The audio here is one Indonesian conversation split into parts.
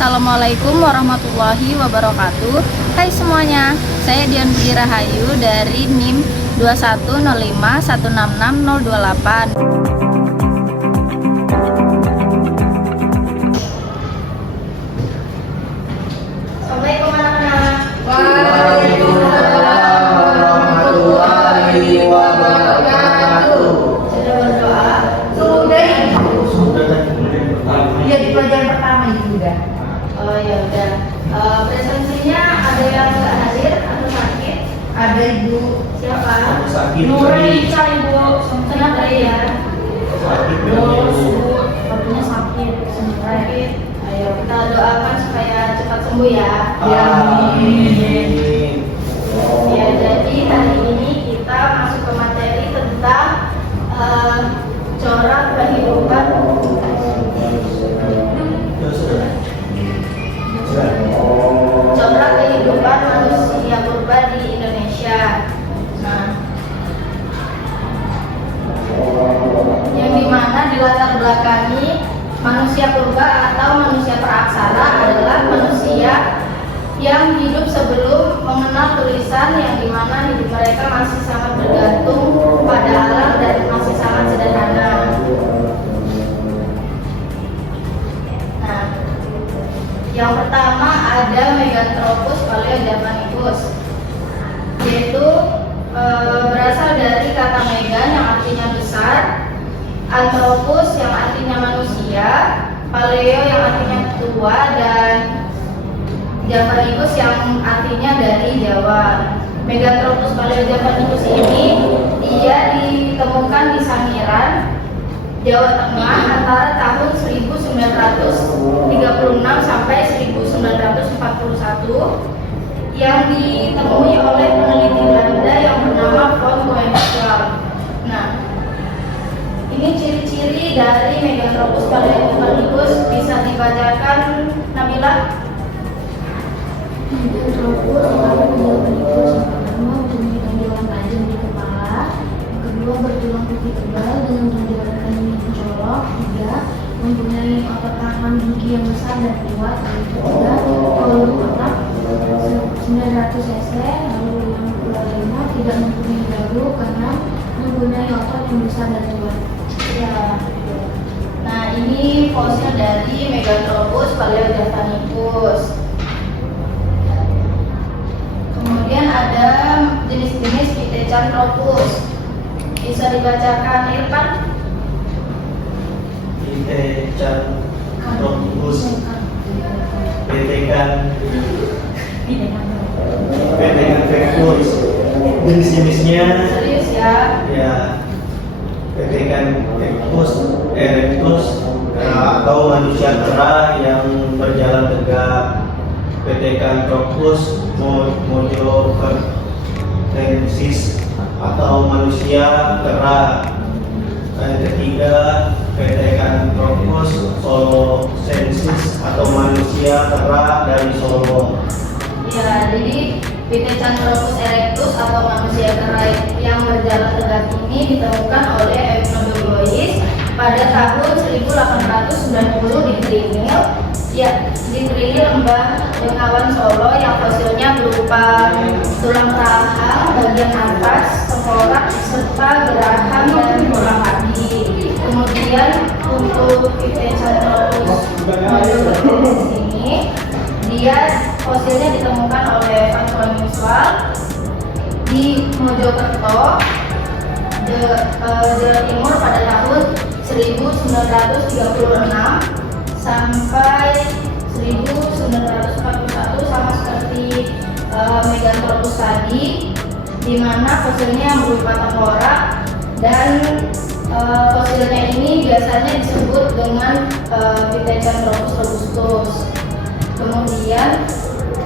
Assalamualaikum warahmatullahi wabarakatuh. Hai semuanya, saya Dian Budi Rahayu dari NIM 21051666028. Assalamualaikum anak-anak. Waalaikumsalam warahmatullahi wabarakatuh. Sudah berdoa? Sudah. Iya, di pelajaran pertama itu sudah. Oh ya udah. Presensinya ada yang nggak hadir atau sakit? Ada Ibu. Siapa? Sakit. Nurita Ibu. Kenapa ya? Sakit. Waktunya sakit. Sakit. Ayo kita doakan supaya cepat sembuh ya. Amin. Ya, jadi hari ini kita masuk ke materi tentang corak kehidupan corak kehidupan manusia purba di Indonesia. Nah, yang dimana di latar belakangi manusia purba atau manusia praaksara adalah manusia yang hidup sebelum mengenal tulisan, yang dimana hidup mereka masih sangat bergantung pada alam dan masih sangat sederhana. Nah, yang pertama ada Meganthropus paleojavanicus, yaitu berasal dari kata megan yang artinya besar, anthropus yang artinya manusia, paleo yang artinya tua, dan Javanicus yang artinya dari Jawa. Meganthropus paleojavanicus ini dia ditemukan di Sangiran, Jawa Tengah antara tahun 1936 sampai 1941 yang ditemui oleh peneliti Belanda yang bernama von Koenigswald. Nah, ini ciri-ciri dari Meganthropus paleojavanicus bisa dibacakan, Nabila. Meganthropus paleojavanicus yang pertama mempunyai tonjolan tajam di kepala, yang kedua bertulang putih tebal dengan tonjolan kayu yang mencolok, tiga mempunyai otot rahang gigi yang besar dan kuat, yang ketiga volume otak 900 cc, lalu yang kelima tidak mempunyai dagu, keenam mempunyai otot yang besar dan kuat. Ya. Nah, ini fosil dari Meganthropus paleojavanicus. Kemudian ada jenis-jenis Pithecanthropus. Bisa dibacakan Irfan? Pithecanthropus. Pithecanthropus. Jenis-jenisnya Serius ya? ya Pithecanthropus erectus atau manusia kera yang berjalan tegak. Pithecanthropus mojovertensis atau manusia kera. Yang ketiga Pithecanthropus solosensis atau manusia kera dari Solo. Ya, jadi Pithecanthropus erectus atau manusia kera yang berjalan tegak ini ditemukan oleh Euphonodogois pada tahun 1890 di Trinil. Ya, di Trinil Lembah Bengawan Solo, yang fosilnya berupa tulang rahang bagian atas, tengkorak, serta geraham dan tulang kaki. Kemudian untuk Pithecanthropus ini, dia fosilnya ditemukan oleh Van Koenigswald di Mojokerto, Jawa Timur pada tahun 1936 sampai 1941, sama seperti Meganthropus tadi, di mana fosilnya berupa tengkorak, dan fosilnya ini biasanya disebut dengan Pithecanthropus robustus. Kemudian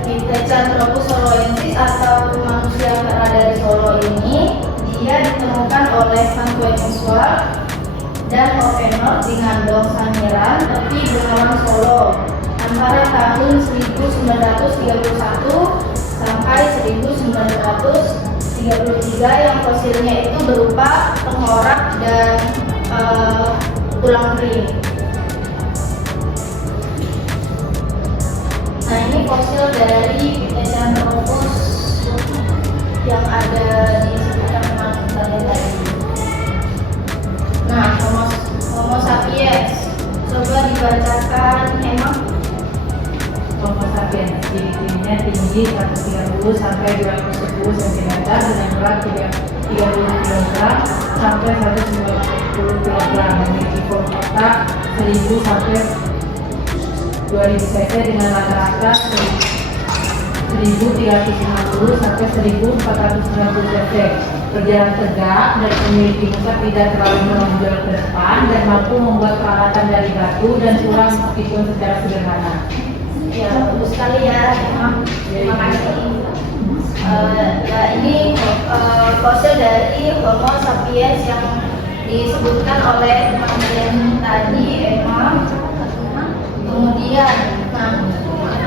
Pithecanthropus soloensis atau manusia kera dari Solo ini dia ditemukan oleh Van Koenigswald dan Ovenor di Ngandong Sangiran, tepi Bengawan Solo antara tahun 1931 sampai 1933, yang fosilnya itu berupa tengkorak dan tulang kering. Nah, ini fosil dari Pithecanthropus yang ada di sekitar teman kalian tadi. Nah, Homo sapiens. Coba dibacakan emang. Homo sapiens tingginya tinggi 130 sampai 210 cm dengan berat 30 kg sampai 190 kg, memiliki volume otak 1000 sampai 2000 cc dengan rata-rata 1350 sampai 1490 cc. Berjalan tegak dan memiliki muka tidak terlalu menonjol ke depan dan mampu membuat peralatan dari batu dan tulang meskipun secara sederhana. Ya, bagus sekali ya. Terima kasih. Ya, ini fosil dari Homo sapiens yang disebutkan oleh teman kalian tadi, Emma. Kemudian, nah,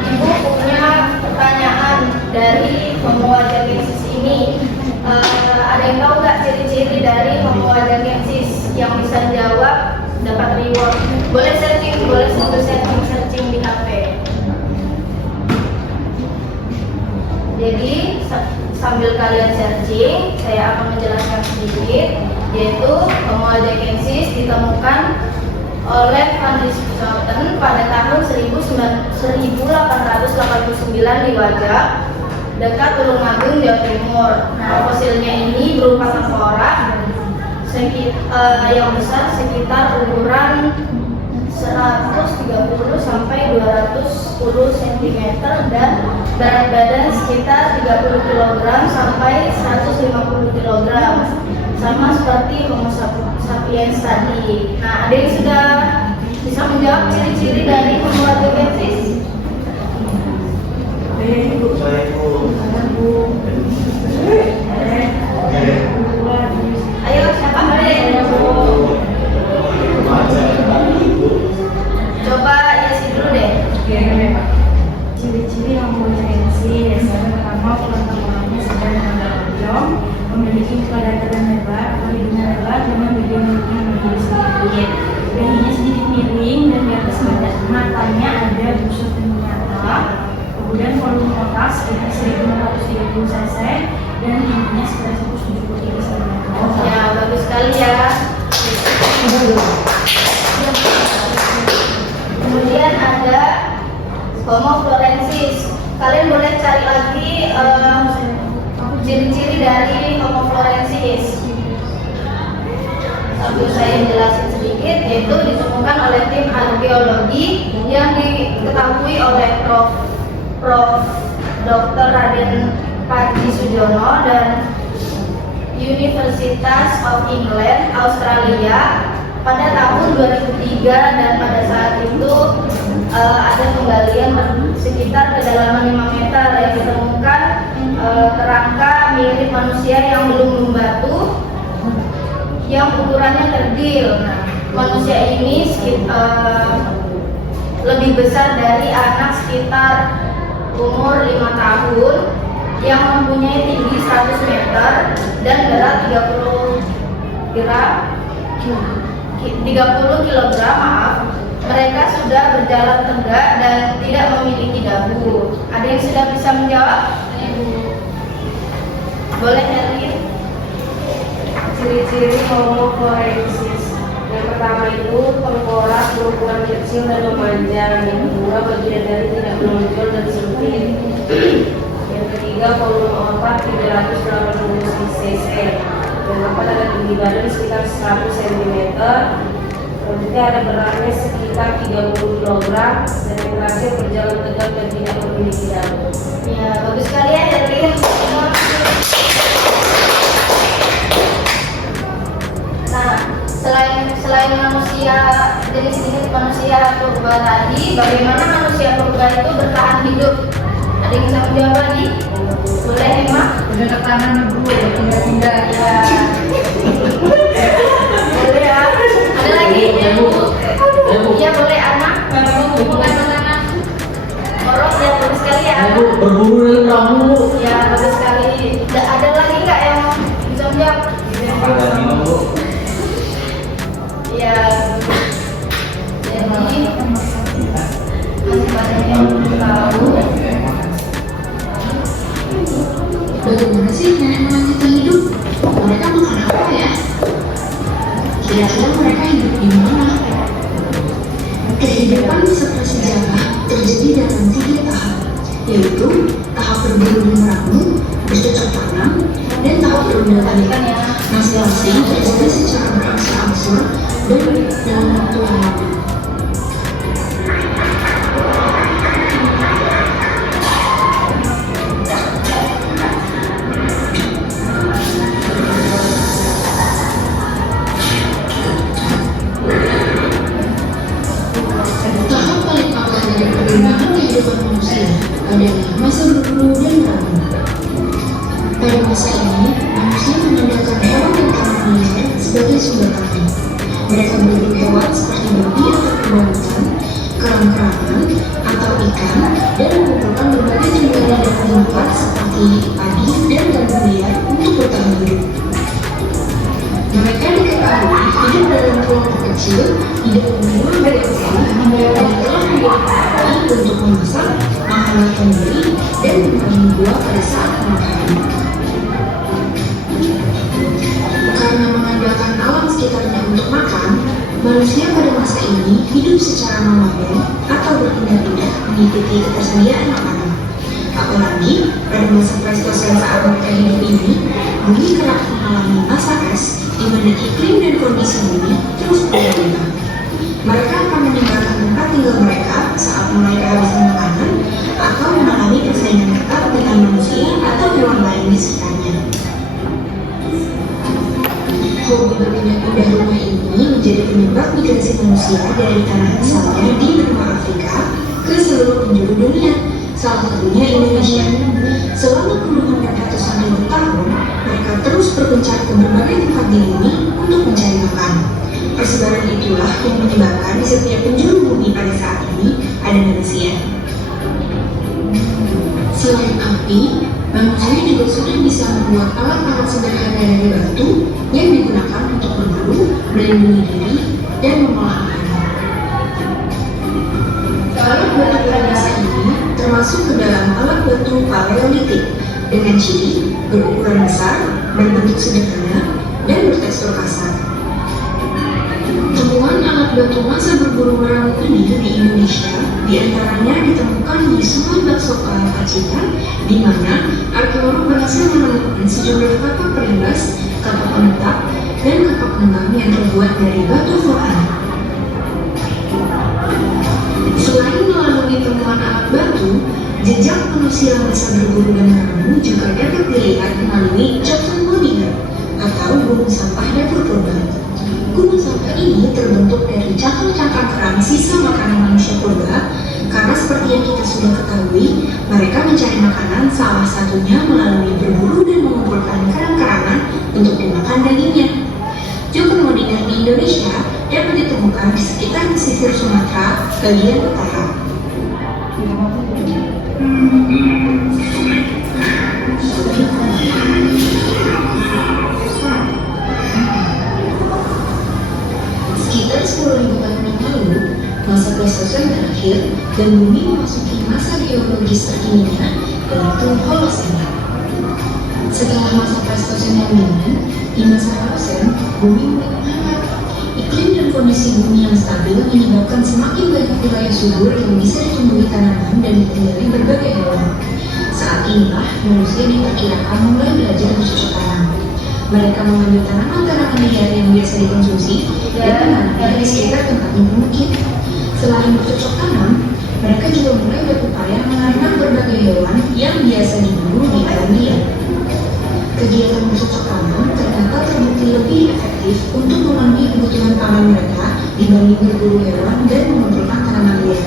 Ibu punya pertanyaan dari Homo ajagensis ini. Ada yang tahu nggak ciri-ciri dari Homo ajagensis? Yang bisa jawab dapat reward. Boleh searching, boleh sambil searching di HP. Jadi sambil kalian searching, saya akan menjelaskan sedikit, yaitu Homo ajagensis ditemukan oleh Van Richthofen pada tahun 1889 di Wajak, dekat Tulungagung, Jawa Timur. Nah, fosilnya ini berupa tengkorak yang besar sekitar ukuran 130 sampai 210 cm dan berat badan sekitar 30 kg sampai 150 kg, sama seperti Homo sapiens tadi. Nah, ada yang sudah bisa menjawab ciri-ciri dari Homo ajagensis? Ayo, siapa coba Yesi dulu deh. Ciri-ciri Homo ajagensis. Yang pertama, tulang tengkoraknya sedang menonjol, memiliki muka datar dan lebar, hidungnya lebar dengan bagian mulutnya menjadi sedikit, dahinya sedikit miring dan di atas matanya ada busur penyata. Kemudian volume otak sekitar 1630 cc dan tingginya sekitar 173 cm. Ya, bagus sekali ya. Kemudian ada Homo florensis. Kalian boleh cari lagi ciri-ciri dari Homo florensis. Sambil saya jelasin sedikit, yaitu ditemukan oleh tim arkeologi yang diketahui oleh Prof. Dr. Raden Padji Sujono dan Universitas of England, Australia pada tahun 2003, dan pada saat itu ada penggalian sekitar kedalaman 5 meter yang ditemukan kerangka mirip manusia yang belum membatu yang ukurannya kerdil. Nah, manusia ini lebih besar dari anak sekitar umur 5 tahun yang mempunyai tinggi 100 meter dan berat 30 kg, maaf. Mereka sudah berjalan tegak dan tidak memiliki dagu. Ada yang sudah bisa menjawab? Boleh Herlin? Ciri-ciri Homo florensis. Yang pertama itu tengkorak berukuran kecil dan memanjang. Yang kedua, bagian dari tidak menonjol dan sempit. Yang ketiga, volume otak 380 cc. Yang keempat, ada tinggi badan sekitar 100 cm. Selanjutnya ada beratnya sekitar 30 kg. Dan yang terakhir, berjalan tegak dan tidak memiliki dagu. Ya, bagus sekali ya Herlin. Nah, selain manusia jenis-jenis manusia purba tadi, bagaimana manusia purba itu bertahan hidup? Ada yang bisa menjawab lagi? Boleh Emma? Udah ke kanan dulu, pindah-pindah. Ya. Boleh ya. Ada lagi? Iya boleh anak. Bukan tangan. Orang ya bagus sekali ya. Berburu dari kamu. Ya bagus sekali. Ada lagi nggak yang bisa menjawab? Ada minum bu. Ya, jadi masih banyak yang belum tahu Bagaimana sih nenek melanjutkan hidup? Mereka makan apa ya? Kira-kira mereka hidup di mana? Kehidupan seprasejarah terjadi dalam 3 tahap, yaitu tahap berburu dan meramu, bercocok tanam, dan tahap perundungan. Masing-masing terjadi secara berangsur-angsur dan dalam waktu yang lama. Tahap paling awal dari perkembangan kehidupan manusia adalah masa berburu dan meramu. Pada masa ini, manusia mengandalkan hewan dan tanaman liar sebagai sumber makan. Mereka berburu hewan seperti babi atau kerbau, kerang-kerangan atau ikan, dan mengumpulkan berbagai jumlah dari tempat seperti padi dan gandum liar untuk bertahan hidup. Mereka diketahui hidup dalam kelompok kecil, tidak memiliki bereaksi, dan telah memiliki untuk memasak, menghangatkan diri, dan memakan buah pada saat makan. Karena mengandalkan alam sekitarnya untuk makan, manusia pada masa ini hidup secara nomaden atau berpindah-pindah mengikuti ketersediaan makanan. Apalagi pada masa Pleistosen saat mereka hidup ini, bumi kerap mengalami masa es di mana iklim dan kondisi bumi terus berubah. Mereka akan meninggalkan tempat tinggal mereka saat mulai kehabisan makanan atau mengalami persaingan ketat dengan manusia atau hewan lain di sekitarnya. Hobi berpindah-pindah rumah ini menjadi penyebab migrasi manusia dari tanah asalnya di benua Afrika ke seluruh penjuru dunia, salah satunya Indonesia. Selama puluhan dan ratusan ribu tahun, mereka terus berpencar ke berbagai tempat di bumi untuk mencari makan. Persebaran itulah yang menyebabkan di setiap penjuru bumi pada saat ini ada manusia. Selain api, manusia juga sudah bisa membuat alat-alat sederhana dari batu yang digunakan untuk berburu, melindungi diri, dan mengolah makanan. Alat batu pada masa ini termasuk ke dalam alat batu paleolitik dengan ciri berukuran besar, berbentuk sederhana, dan bertekstur kasar. Temuan alat batu masa berburu meramu ini di Indonesia diantaranya ditemukan di Sungai Baksoka, Pacitan, di mana arkeolog berhasil menemukan sejumlah kapak perimbas, kapak penetap, dan kapak kembang yang terbuat dari batu vulkanik. Selain melalui temuan alat batu, jejak manusia masa berburu dan meramu juga dapat dilihat melalui Jackson Bodiger atau gunung sampah dapur purba. Gunung sampah ini terbentuk dari cangkang-cangkang kerang sisa makanan manusia purba, karena seperti yang kita sudah ketahui, mereka mencari makanan salah satunya melalui berburu dan mengumpulkan kerang-kerangan untuk dimakan dagingnya. Jackson Bodiger di Indonesia dapat ditemukan di sekitar pesisir Sumatera bagian utara. Sekitar 10.000 tahun yang lalu, masa Pleistosen berakhir dan bumi memasuki masa geologis terkininya, yaitu Holosen. Setelah masa Pleistosen yang ringan, di masa Holosen, bumi mulai menghangat. Iklim dan kondisi bumi yang stabil menyebabkan semakin banyak wilayah subur yang bisa ditumbuhi tanaman dan ditinggali berbagai hewan. Saat inilah manusia diperkirakan mulai belajar bercocok tanam. Mereka mengambil tanaman-tanaman liar yang biasa dikonsumsi dan menanamnya di sekitar tempat yang mungkin. Selain bercocok tanam, mereka juga mulai berupaya menanam berbagai hewan yang biasa diburu di alam liar. Kegiatan bercocok tanam ternyata terbukti lebih efektif untuk memenuhi kebutuhan pangan mereka dibanding berburu hewan dan mengumpulkan tanaman liar.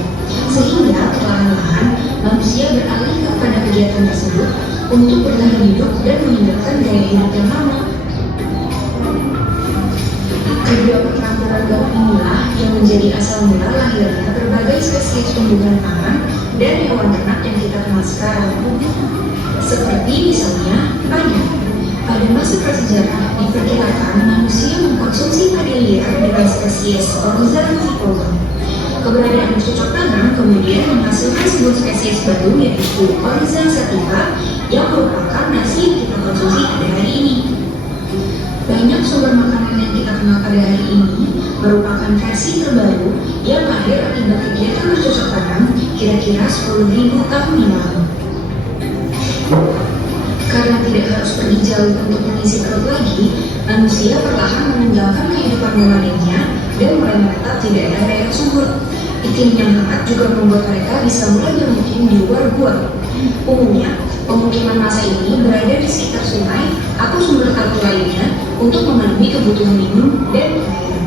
Sehingga perlahan-lahan manusia beralih kepada kegiatan tersebut untuk bertahan hidup dan meninggalkan gaya hidup yang lama. Kedua keterampilan gabung inilah yang menjadi asal mula lahirnya berbagai spesies tumbuhan pangan dan hewan ternak yang kita kenal sekarang. Seperti misalnya padi. Pada masa prasejarah diperkirakan manusia mengkonsumsi padi liar dengan spesies Oryza rusticosa. Keberadaan bercocok tanam kemudian menghasilkan sebuah spesies baru yaitu Oryza sativa yang merupakan nasi yang kita konsumsi pada hari ini. Banyak sumber makanan yang kita kenal pada hari ini merupakan versi terbaru yang lahir akibat kegiatan bercocok tanam kira-kira 10.000 tahun yang lalu. Karena tidak harus pergi jauh untuk mengisi perut lagi, manusia perlahan meninggalkan kehidupan nomadennya dan mulai menetap di daerah-daerah subur. Iklim yang hangat juga membuat mereka bisa mulai bermukim di luar gua. Umumnya, pemukiman masa ini berada di sekitar sungai atau sumber air lainnya untuk memenuhi kebutuhan minum dan air.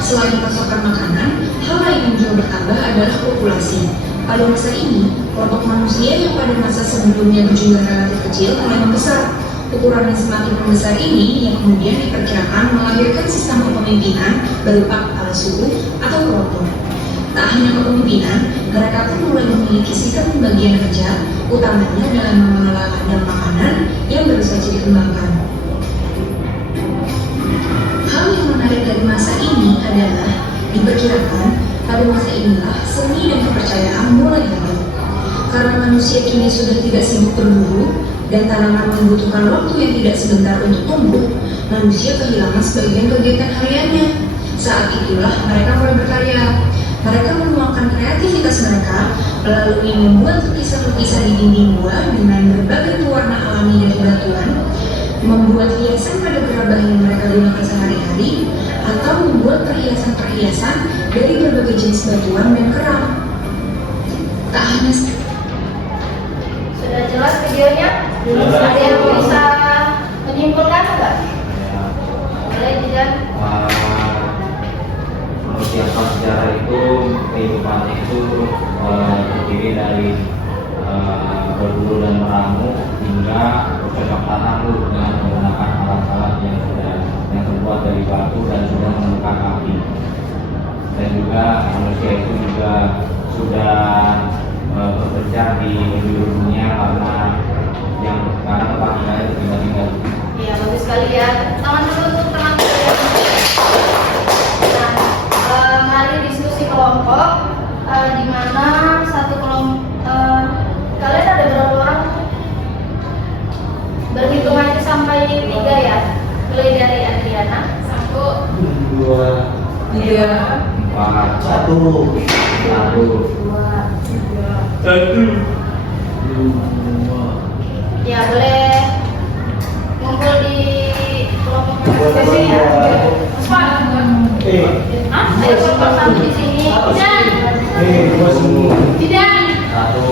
Selain pasokan makanan, hal lain yang juga bertambah adalah populasi. Pada masa ini, kelompok manusia yang pada masa sebelumnya berjumlah relatif kecil mulai membesar. Ukuran yang semakin membesar ini yang kemudian diperkirakan melahirkan sistem kepemimpinan berupa kepala suku atau kelompok. Tak hanya kepemimpinan, mereka pun mulai memiliki sistem pembagian kerja, utamanya dalam mengelola ladang makanan yang baru saja dikembangkan. Hal yang menarik dari masa ini adalah diperkirakan pada masa inilah seni dan kepercayaan mulai hadir. Karena manusia kini sudah tidak sibuk berburu dan tanaman membutuhkan waktu yang tidak sebentar untuk tumbuh, manusia kehilangan sebagian kegiatan hariannya. Saat itulah mereka mulai berkarya. Mereka menuangkan kreativitas mereka melalui membuat lukisan-lukisan di dinding gua dengan berbagai warna alami dari batuan, membuat hiasan pada gerabah yang mereka gunakan sehari-hari, atau membuat perhiasan-perhiasan dari berbagai jenis batuan dan kerang. Tak hanya Sudah jelas videonya? Ada yang bisa menyimpulkan enggak? Boleh Jidan? Persiapan sejarah itu kehidupannya itu terdiri dari berburu dan meramu hingga bercocok tanam dengan menggunakan alat-alat yang terbuat dari batu dan sudah menemukan api. Dan juga manusia itu juga sudah bekerja di penjuru dunia karena tempat tinggalnya tinggal-tinggal. Iya, bagus sekali ya. Tangan dulu untuk teman saya. Nah, mari diskusi kelompok di mana satu kelompok kalian ada berapa orang? Berhitung aja sampai 3 ya. Mulai dari Adriana. 1, 2, 3, 4, 1, 2, 3. Ya, boleh ngumpul di kelompok masing-masing ya. Ayo kelompok satu di sini. Dan tidak. 1.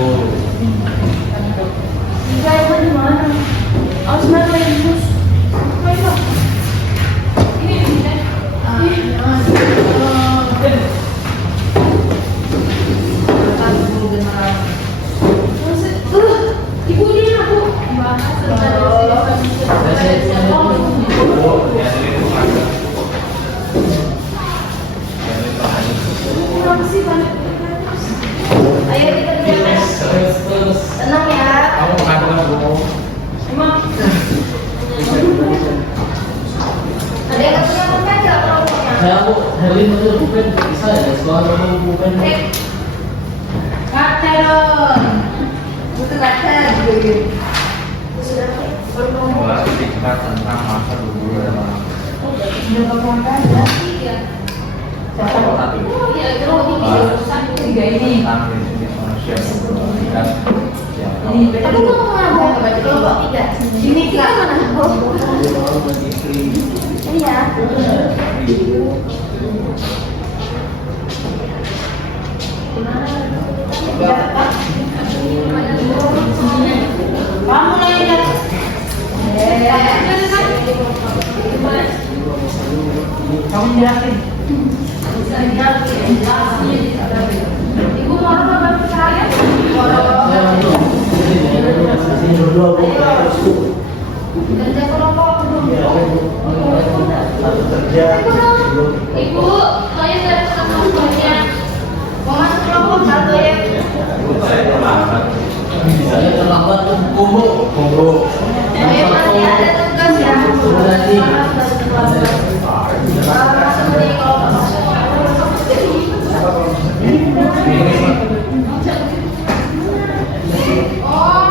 Tiga itu di mana? Oh, sebenarnya lagi bus. Ayo. Ini tidak. Ibu ini aku bahas ayo kita tenang ya. Kamu makan dulu. Emang ada yang punya pulpen nggak kelompoknya? Saya bu, hari ini tuh bukan bisa ya, sekolah mau bukan. Kateron. Butuh kater gitu. Sudah berkumpul. Bahas singkat tentang masa berburu dan meramu. Sudah berkumpul ya? Iya. Pasal 1. Oh iya, itu 3 ini. Tentang prinsip manusia berburu dan siapa. Ini Tapi gua mau ngomong kelompok 3. Ini Kak. Iya. Kamu lagi ya? Kamu jelasin. Ibu mau bantu saya? Kerja kelompok. Ibu, saya dari kelompoknya. Mau masuk kelompok satu ya? Saya terlambat tuh kumpul. Saya masih ada tugas ya. Masuk di kelompok. Oh,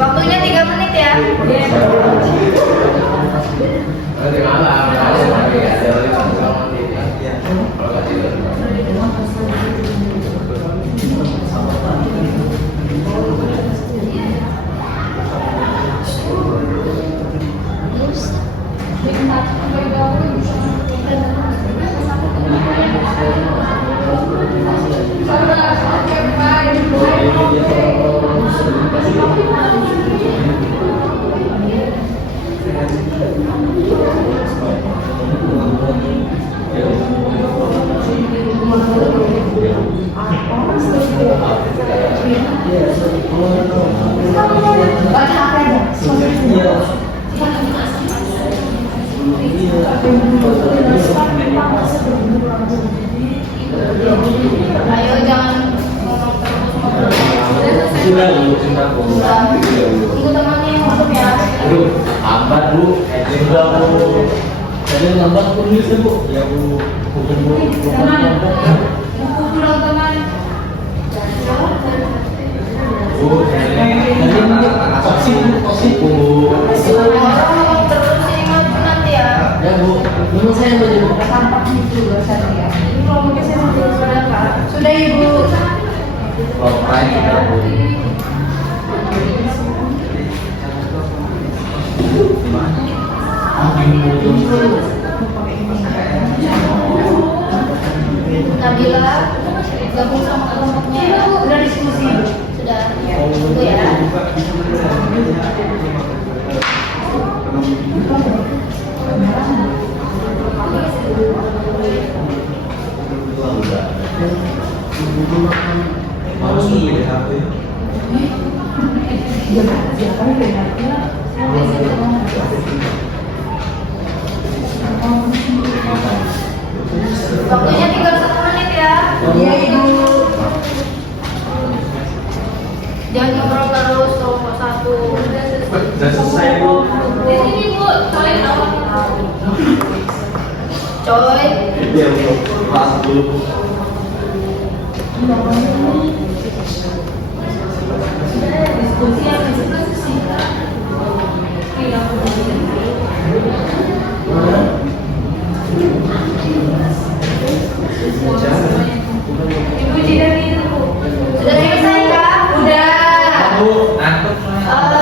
Waktunya 3 menit ya. Ayo jangan ngomong terus. Sudah dulu cinta Tunggu temannya yang masuk ya. Aduh, hambat bu, udah bu. Tadi nambah pun bisa bu, ya bu. Pulang teman. Bu, toksik bu. Orang ngomong terus ini ngaku nanti ya. Ya bu, Dulu saya menjemput sampah itu dosen ya. Ini kalau mungkin saya sudah Kak. Sudah ibu. kalau lain ya bu. Nabila gabung sama kelompoknya ya. Udah diskusi. Sudah. Tunggu ya. Waktunya tinggal 1 menit ya. Iya Ibu. Jangan ngobrol terus kelompok 1. Sudah selesai bu. Di sini Bu, coy awal. Coy. Iya bu, kelas dulu bu. Diskusi yang diskusi. Ibu tidak itu. Sudah selesai kak? Udah. Bu, nangkep.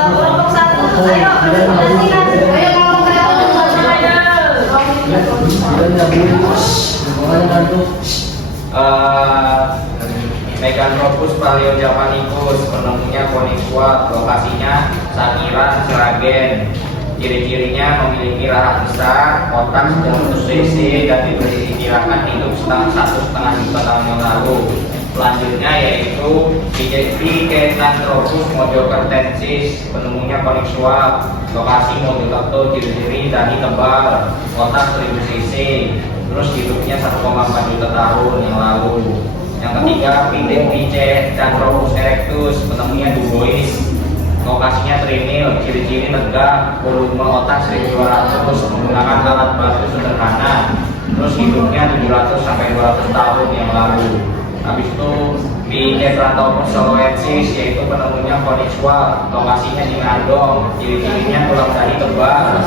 Kelompok 1, ayo. Gantikan. Ayo ngomong ke kelompok 1 aja. Meganthropus paleojavanicus, penemunya Konigswald, lokasinya Sangiran, Sragen. Ciri-cirinya memiliki rahang besar, otak 100 cc dan diperkirakan hidup 1,5 juta tahun yang lalu. Selanjutnya yaitu Pithecanthropus mojocertensis, penemunya Konigswald, lokasi Mojokerto, ciri-ciri dahi tebal, otak 1000 cc, terus hidupnya 1,4 juta tahun yang lalu. Yang ketiga Pithecanthropus erectus, penemunya Dubois, lokasinya Trinil, ciri-ciri tegak, volume otak 1200, menggunakan alat batu sederhana, terus hidupnya 700 sampai 200 tahun yang lalu. Habis itu Pithecanthropus soloensis, yaitu penemunya Konigswald, lokasinya di Nandong, ciri-cirinya tulang dahi tebal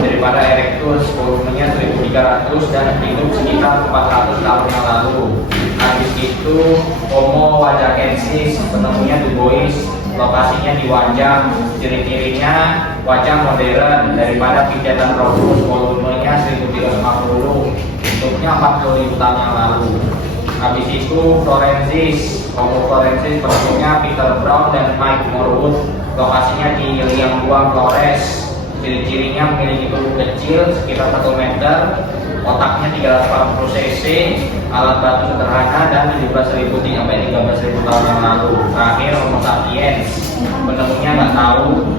daripada erectus, volumenya 1300 dan hidup sekitar 400 tahun yang lalu. Habis itu Homo wajakensis, penemunya Dubois, lokasinya di Wajang, ciri-cirinya wajah modern daripada Pithecanthropus, volumenya 1350, hidupnya 40.000 tahun yang lalu. Habis itu Florensis, Homo florensis, penemunya Peter Brown dan Mike Morwood, lokasinya di Liangguang, Flores, Ciri-cirinya memiliki tubuh kecil sekitar 1 meter, otaknya 380 cc, alat batu sederhana dan 17.000 sampai 13.000 tahun yang lalu. Terakhir Homo sapiens, penemunya nggak tahu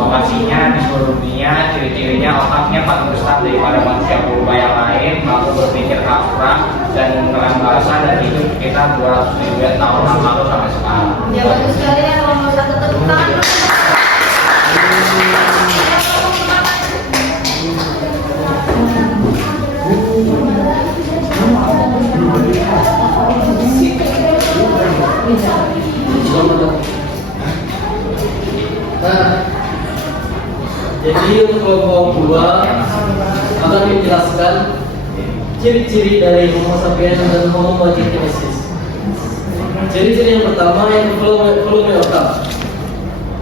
lokasinya di seluruh dunia. Ciri-cirinya otaknya paling besar daripada manusia purba yang lain, mampu berpikir abstrak dan menggunakan bahasa, dan hidup sekitar 200.000 tahun yang lalu sampai sekarang. Ya bagus sekali ya, kalau mau satu tepuk tangan dulu. Nah, jadi untuk kelompok 2 akan menjelaskan ciri-ciri dari Homo sapiens dan Homo erectus. Ciri-ciri yang pertama yaitu volume otak.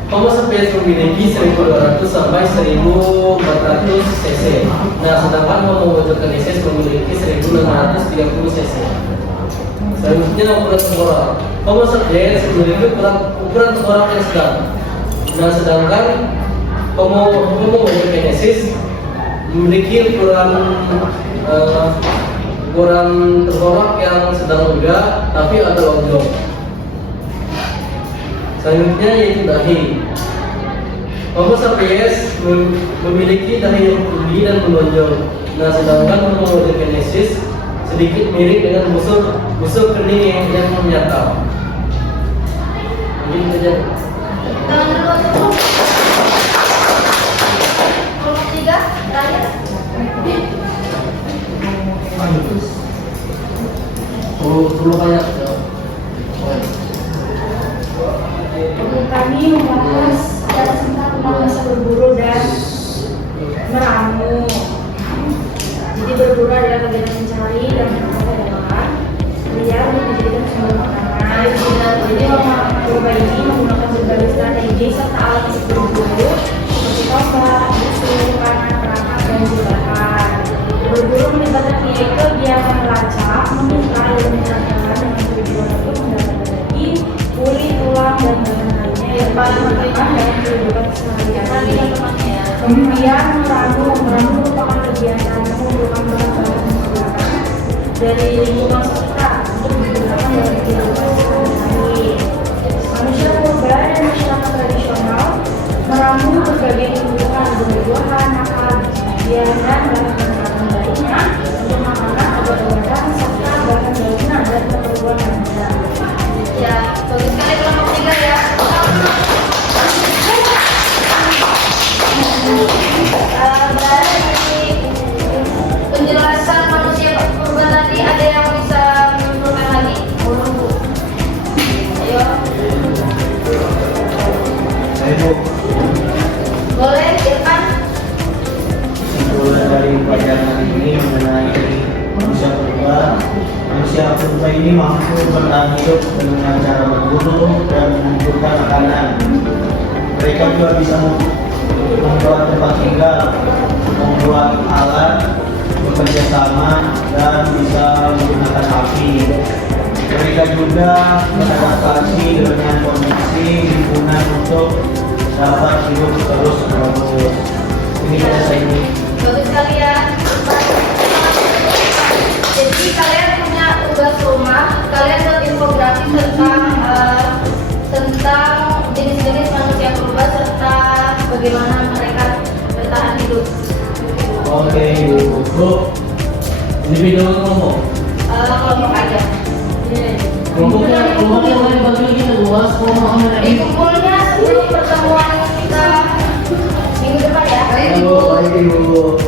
Homo sapiens memiliki 1200 sampai 1400 cc. Nah, sedangkan Homo erectus memiliki 1630 cc. Selanjutnya ukuran tengkorak. Homo sapiens memiliki ukuran tengkorak yang sedang. Nah, sedangkan Homo erectus memiliki ukuran tengkorak yang sedang juga, tapi ada lonjong. Selanjutnya yaitu dahi. Homo sapiens memiliki dahi yang tinggi dan menonjol. Nah, sedangkan Homo erectus sedikit mirip dengan busur kening yang menyata. Ini saja. Tangan dulu untuk kelompok 3 terakhir. Perlu banyak. Kami membahas tentang masa berburu dan meramu. Jadi berburu adalah kegiatan mencari dan menangkap hewan liar untuk dijadikan sumber makanan. Jadi orang purba ini menggunakan berbagai strategi serta alat untuk berburu seperti tombak, busur, panah, perangkap, dan jebakan. Berburu melibatkan yaitu dia melacak, memintai, dan menjaga dengan tujuan untuk mendapatkan daging, kulit, tulang, dan bahan lainnya yang paling berkaitan dengan kehidupan sehari-hari. Kemudian meramu merupakan kegiatan yang memerlukan bahan-bahan makanan dari lingkungan sekitar untuk digunakan dalam kehidupan sehari-hari. Manusia purba dan masyarakat tradisional meramu berbagai kebutuhan buah-buahan, nakal, bijian, dan bahan-bahan lainnya untuk makanan, obat-obatan, serta bahan bangunan dan keperluan lainnya. Ya, bagus sekali kelompok 3 ya. Dari penjelasan manusia purba tadi, ada yang bisa menunjukkan lagi? Ayo. Ayo, Boleh, Irfan? mulai dari pelajaran ini mengenai manusia purba. Manusia purba ini mampu bertahan hidup dengan cara berburu dan mengumpulkan makanan. Mereka juga bisa membuat tempat tinggal, membuat alat, bekerja sama, dan bisa menggunakan api. Mereka juga beradaptasi dengan kondisi lingkungan untuk dapat hidup terus menerus. Ini kata saya ini. Bagus sekali ya. Jadi kalian punya tugas rumah, kalian buat infografis tentang jenis-jenis manusia purba serta bagaimana mereka bertahan hidup. Oke, Bu. Individu kelompok. Kelompok aja. Kelompoknya mulai bagi luas. Kumpulnya sebelum pertemuan kita minggu depan ya. Baik, Ibu.